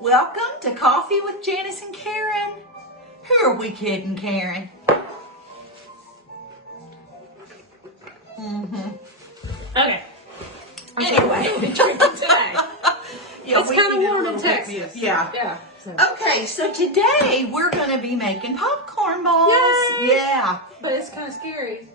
Welcome to Coffee with Janice and Karen. Who are we kidding, Karen? Okay. Anyway. Today. Yeah, It's kind of need a warm in little bit Texas. of- Yeah. Yeah. So. Okay, so today we're going to be making popcorn balls. Yay! Yeah. But it's kind of scary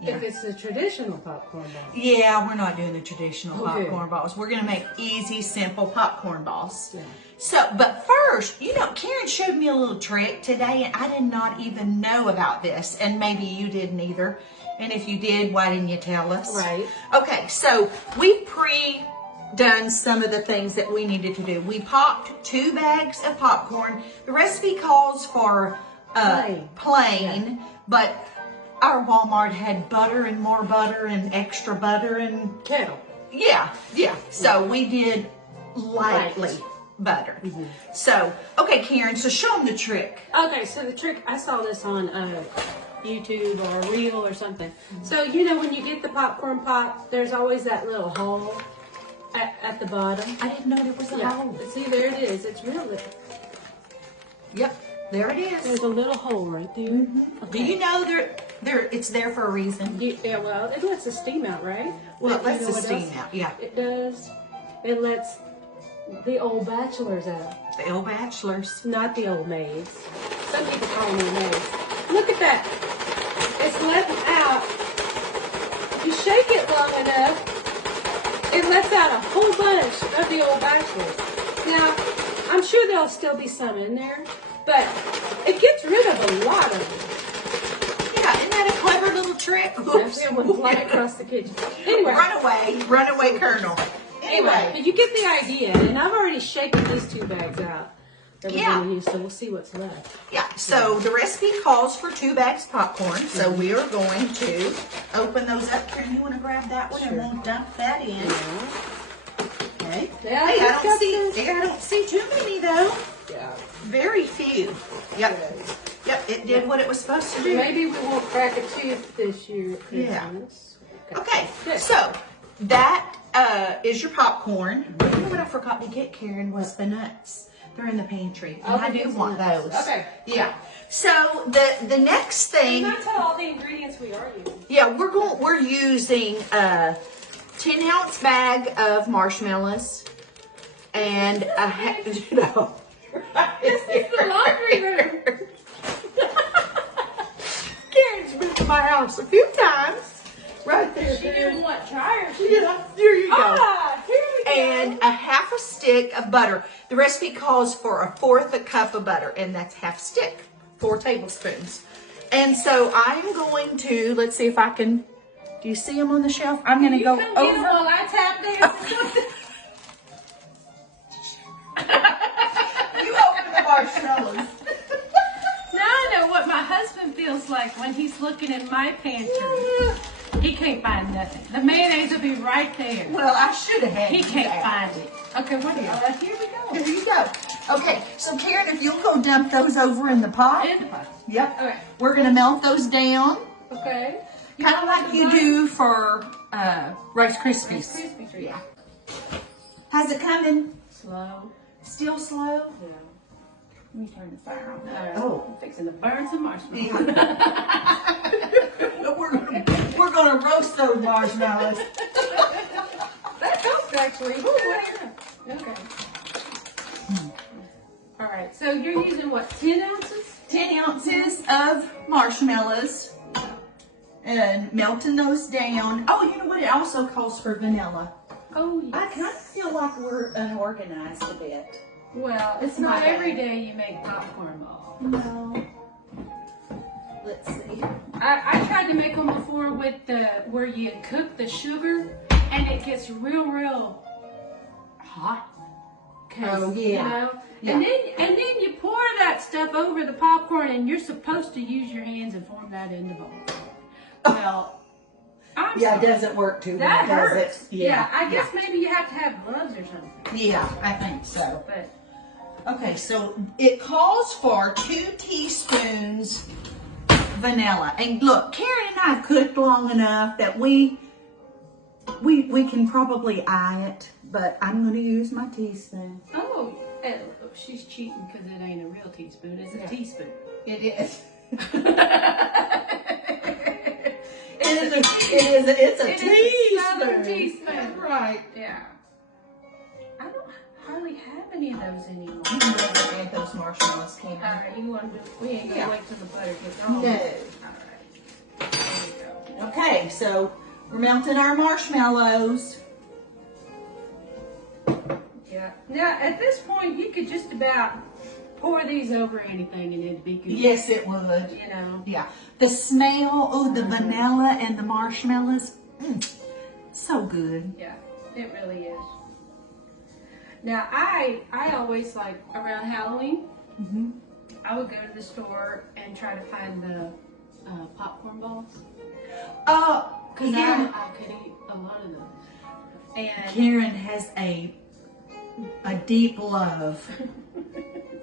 Yeah. if it's a traditional popcorn ball. Yeah, we're not doing the traditional Okay. popcorn balls. We're going to make easy, simple popcorn balls. Yeah. So, but first, Karen showed me a little trick today, and I did not even know about this, and maybe you didn't either. And if you did, why didn't you tell us? Right. Okay, so we've pre-done some of the things that we needed to do. We popped 2 bags of popcorn. The recipe calls for plain, but our Walmart had butter and more butter and extra butter and Kettle. yeah. So we did lightly butter. So, okay, Karen, so show them the trick. Okay, so the trick, I saw this on YouTube or a reel or something. So, when you get the popcorn pop, there's always that little hole at the bottom. I didn't know there was a hole. See, there it is. It's real little. Yep, there it is. There's a little hole right there. Do you know it's there for a reason? Yeah, well, it lets the steam out, right? Well, it You lets know the what steam else out, yeah. It does. It lets the old bachelors out, The old bachelors. not the old maids. Some people call them old maids. Look at that. It's letting out. If you shake it long enough, it lets out a whole bunch of the old bachelors. Now, I'm sure there'll still be some in there, but it gets rid of a lot of them. Yeah, isn't that a clever little trick? That's it, one fly across the kitchen. Anyway. Runaway Colonel. Anyway, but you get the idea, and I've already shaken these 2 bags out that we're Yeah. going to use, so we'll see what's left. Yeah, so the recipe calls for 2 bags of popcorn, so we are going to open those up. Karen, you want to grab that one and we'll dump that in. Okay. Yeah, Hey, I don't see too many though. Yeah. Very few. Yep. Yep, it did what it was supposed to do. Maybe we won't crack a tooth this year. Yeah. Christmas. Okay, Good. so that is your popcorn. You know what I forgot to get, Karen, was the nuts. They're in the pantry, and I do want those. Okay. Yeah. So the next thing. Can I tell all the ingredients we are using? Yeah, we're using a 10-ounce bag of marshmallows and This is the laundry room. Karen's been to my house a few times. Right there. She didn't want tryers. Yeah, there you go. Ah, here we go. And a half a stick of butter. The recipe calls for 1/4 cup of butter, and that's half stick, 4 tablespoons. And so I'm going to, let's see if I can, do you see them on the shelf? I'm going to go Come get 'em over. while I tap dance. You open the marshmallows. Now I know what my husband feels like when he's looking in my pantry. He can't find nothing. The mayonnaise will be right there. Well, I should have had He you can't there. find it. Okay, what here we go. Here you go. Okay, so Karen, if you'll go dump those over in the pot. In the pot. Yep. Okay. We're going to melt those down. Okay. Kind of like you do for Rice Krispies. Crispy treat. Yeah. How's it coming? Slow. Still slow? Yeah. Let me turn the fire on. All right. Oh. I'm fixing to burn some marshmallows. we're gonna roast those marshmallows. That helps actually. Ooh, what is that? Okay. All right. So you're using what? 10 ounces? 10 ounces of marshmallows and melting those down. Oh, you know what? It also calls for vanilla. Oh, I yes. kind of feel like we're unorganized a bit. Well, it's My not bad. every day you make popcorn balls. No. Let's see. I tried to make them before with where you cook the sugar, and it gets real hot. 'Cause, Oh, yeah. Yeah. And then you pour that stuff over the popcorn, and you're supposed to use your hands and form that into balls. Well, I'm Yeah, it sorry. doesn't work too That well, does hurts. it? Yeah, I guess maybe you have to have gloves or something. Yeah, I think so. But Okay, so it calls for 2 teaspoons vanilla. And look, Karen and I have cooked long enough that we can probably eye it, but I'm going to use my teaspoon. oh, She's cheating because it ain't a real teaspoon. It's a teaspoon. It is. It's a Southern teaspoon. teaspoon. Right. Yeah. I don't hardly have any of those anymore. You can never get those marshmallows, Karen. All right, you want to? We ain't gonna Yeah. wait till the butter gets No. on. All right. There you go. Okay, so we're melting our marshmallows. Yeah. Now at this point, you could just about pour these over anything and it'd be good. Yes, it would. You know. Yeah. The smell, the vanilla and the marshmallows. So good. Yeah, it really is. Now I always like around Halloween. Mm-hmm. I would go to the store and try to find the popcorn balls. Because Because I could eat a lot of those. And Karen has a deep love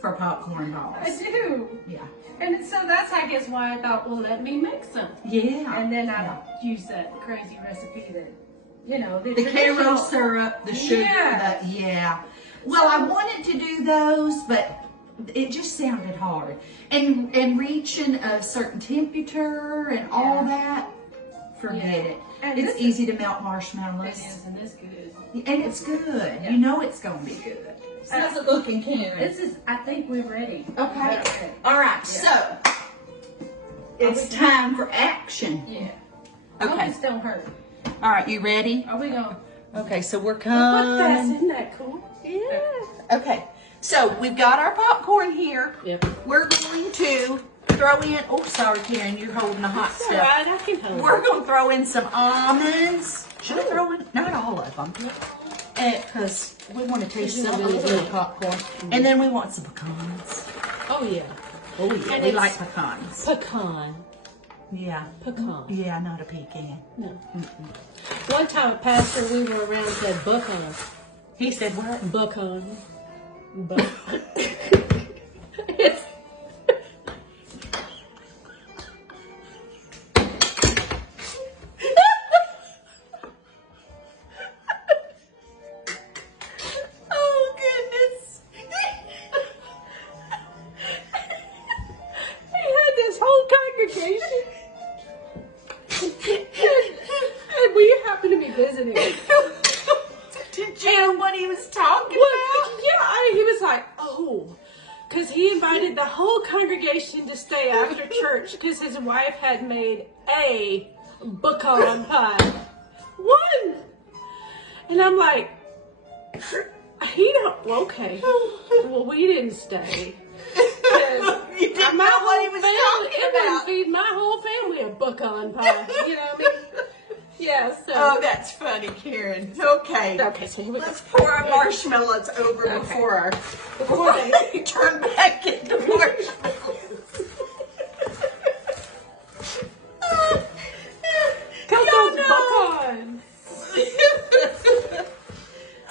for popcorn balls. I do. Yeah. And so that's, I guess, why I thought, well, let me make some. Yeah. And then I use that crazy recipe that, you know, The caramel traditional- syrup, the sugar, Yeah. Well, I wanted to do those, but it just sounded hard. And reaching a certain temperature and all that, forget it. And It's this easy to melt It marshmallows. is, and it's good. And it's good. Yeah. You know it's going to be good. How's it looking, Karen? This is, I think we're ready. Okay. Okay. All right. So it's time for action. Yeah. Okay. Those don't hurt. All right. You ready? Are we going? Okay. So we're Look at that. coming. Isn't that cool? Yeah. Okay. So we've got our popcorn here. Yep. We're going to throw in. Oh, sorry, Karen. You're holding the hot It's all stuff. right. I can hold We're it. going to throw in some almonds. Should I throw in? Not all of them. Because we want to taste some of the popcorn. And then we want some pecans. Oh yeah. Oh, yeah. And We it's- like pecans. Pecan. Yeah. Pecan. Yeah, not a pecan. No. One time, Pastor, we were around and said buckon. He said what? Buckon. It's Oh, goodness. he had this whole congregation. and we happened to be visiting. Did you know what he was talking Well, about? yeah, he was like, oh, because he invited the whole congregation to stay after church because his wife had made a pecan pie. One. And I'm like, he don't, well, okay. Well, we didn't stay. You didn't know what he was talking It about. would feed my whole family a pecan pie. You know what I mean? Yeah, so. Oh, that's funny, Karen. Okay. Okay, so here we go. Let's pour our marshmallows over before they turn back into marshmallows. Come Y'all on, pecan.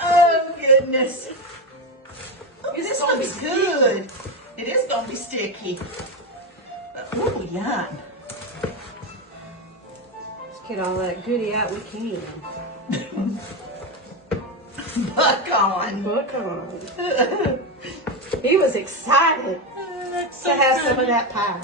Oh, goodness. Oh, It's this gonna looks be good. It is going to be sticky. Oh, yum. Let's get all that goodie out we can. Pecan. Pecan. He was excited That's to have some of that pie.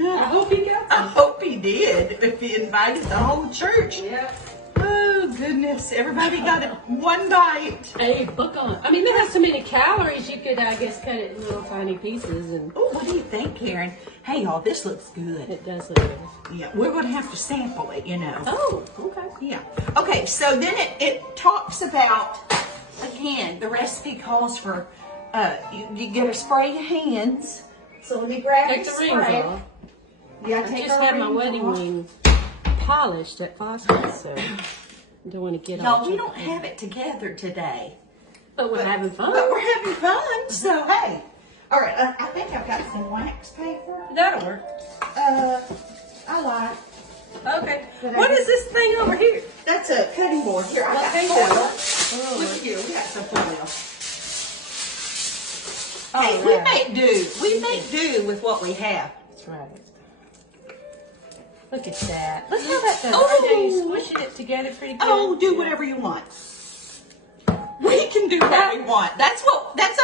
I hope he got I some. hope he did. If he invited the whole church. Yeah. Oh, goodness. Everybody got one bite. A pecan. I mean, it has so many calories, you could, I guess, cut it in little tiny pieces, and Oh, what do you think, Karen? Hey, y'all, this looks good. it does look good. Yeah, we're going to have to sample it, you know. Oh, okay. Yeah. Okay, so then it talks about, again, the recipe calls for, you got to spray your hands. So let me grab Take the the rings spray. off. Yeah, I take just our had my rings wedding off. ring polished at Foster's, so don't want to get all. No, we don't have it together today. But we're having fun. But we're having fun, so hey. All right, I think I've got some wax paper. That'll work. I like. Okay. But What I- is this thing over here? That's a cutting board. Here, I got Okay, foil. so- Look here, we got some foil. All Hey, we right. make do. We make do with what we have. That's right. Look at that. Look how that does. Oh. Are you squishing it together pretty good? Oh, do Yeah. whatever you want. We can do what we want. That's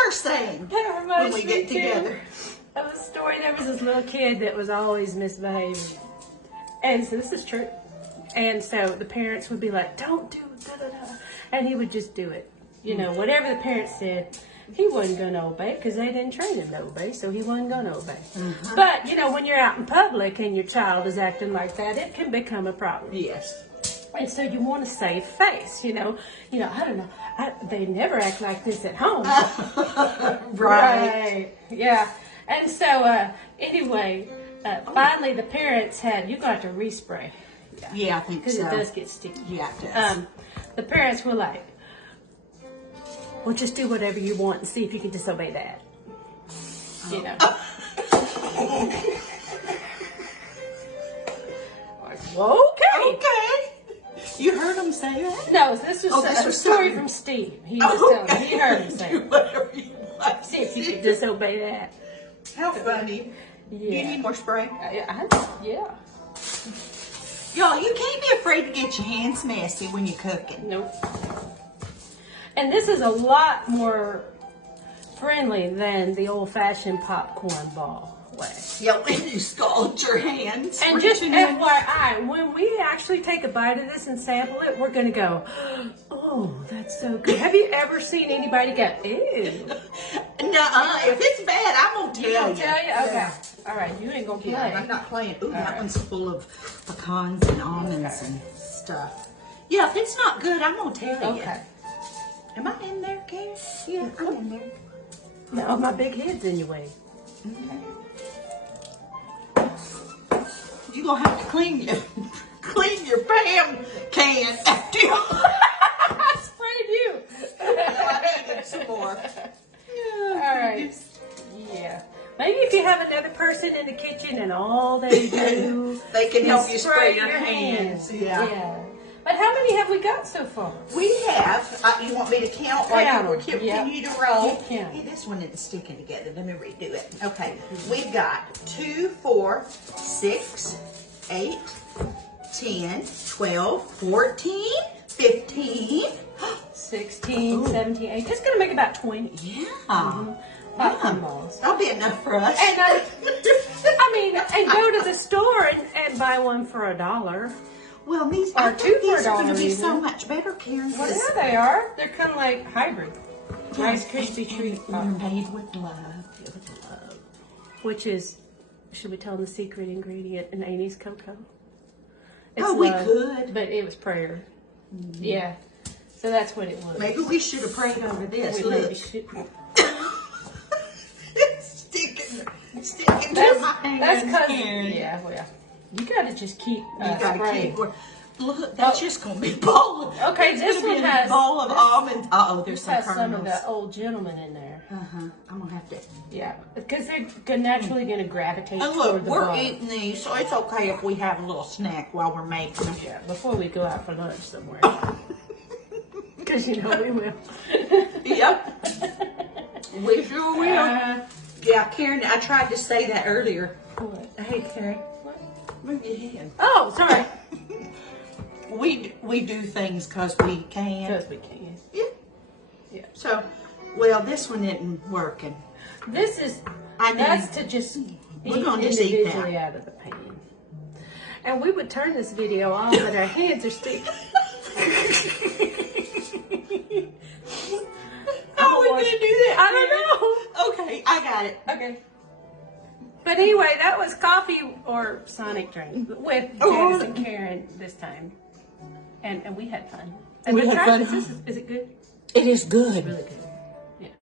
our saying That when reminds we me get too together. of a story. There was this little kid that was always misbehaving. And so this is true. And so the parents would be like, don't do da da da. And he would just do it. You know, whatever the parents said, he wasn't going to obey because they didn't train him to obey, so he wasn't going to obey. But, you know, when you're out in public and your child is acting like that, it can become a problem. Yes. And so you want to save face, you know. I don't know. They never act like this at home. Right. Yeah. And so, anyway, finally the parents had, you got to respray. Yeah, I think Because so. it does get sticky. Yeah, it does. The parents were like, well, just do whatever you want and see if you can disobey that. You know. Okay. Okay. You heard him say that? No, this was this a was story something- from Steve. He was telling me. He heard him say Do it. whatever you want. See if you could disobey that. How funny. Yeah. Do you need more spray? Yeah. Y'all, you can't be afraid to get your hands messy when you're cooking. Nope. And this is a lot more friendly than the old-fashioned popcorn ball way. Yeah, when you scald your hands. And just FYI, when we actually take a bite of this and sample it, we're going to go, oh, that's so good. Have you ever seen anybody go, ew? Nuh-uh. If it's bad, I'm going to tell you. Tell you? Okay. All right, you ain't going to play. Yeah, I'm not playing. Ooh, that right. one's full of pecans and almonds and stuff. Yeah, if it's not good, I'm going to tell you. Okay. Am I in there, Karen? Yeah, I'm in there. No, my big head's in your way. Okay. You're going to have to clean your Pam can after you. I sprayed you. I needed some more. All right. Yeah. Maybe if you have another person in the kitchen and all they do, They can help is you spray your hands. Yeah. But how many have we got so far? We have, you want me to count while Count you them. continue to roll? You count. Hey, this one isn't sticking together. Let me redo it. Okay, we've got 2, 4, 6, 8, 10, 12, 14, 15. 16, 17, 18. It's going to make about 20. Yeah. Popcorn balls. That'll be enough for us. And and go to the store and buy one for $1. well, these Or I think two for these are going to $1 be so even. much better, Karen. Well, 'cause yeah, they are. They're kind of like hybrid. Rice Krispie treat. They're made with love. Which is, should we tell them the secret ingredient in Amy's cocoa? Oh, we could. But it was prayer. Yeah. So that's what it was. Maybe we should have prayed over this. We maybe Look. should. sticking to my hands. That's because, Karen. yeah, well, you gotta just keep You gotta spraying. keep. Look, that's just gonna be a bowl. Okay, it's this gonna be one a has- bowl of almonds. Oh, there's This some has some of kernels. the old gentleman in there. I'm gonna have to. Yeah, because they're naturally gonna gravitate And toward look, the we're ball. eating these, so it's okay if we have a little snack while we're making them. Yeah, before we go out for lunch somewhere. Because you know we will. Yep. We sure will. Yeah, Karen, I tried to say that earlier. What? Hey, Karen, move your head. Oh, sorry. We do things because we can. Because we can. Yeah. Yeah. So, well, this one isn't working. This is, I need- that's to just We're eat gonna just eat individually that. out of the pan. And we would turn this video off, but our hands are still. How are we gonna do that? I don't Karen? Okay, I got it. know. Okay. But anyway, that was coffee or Sonic drink with Oh. Janice and Karen this time. And we had fun. And We the had track- fun. Is it good? It is good. Really good.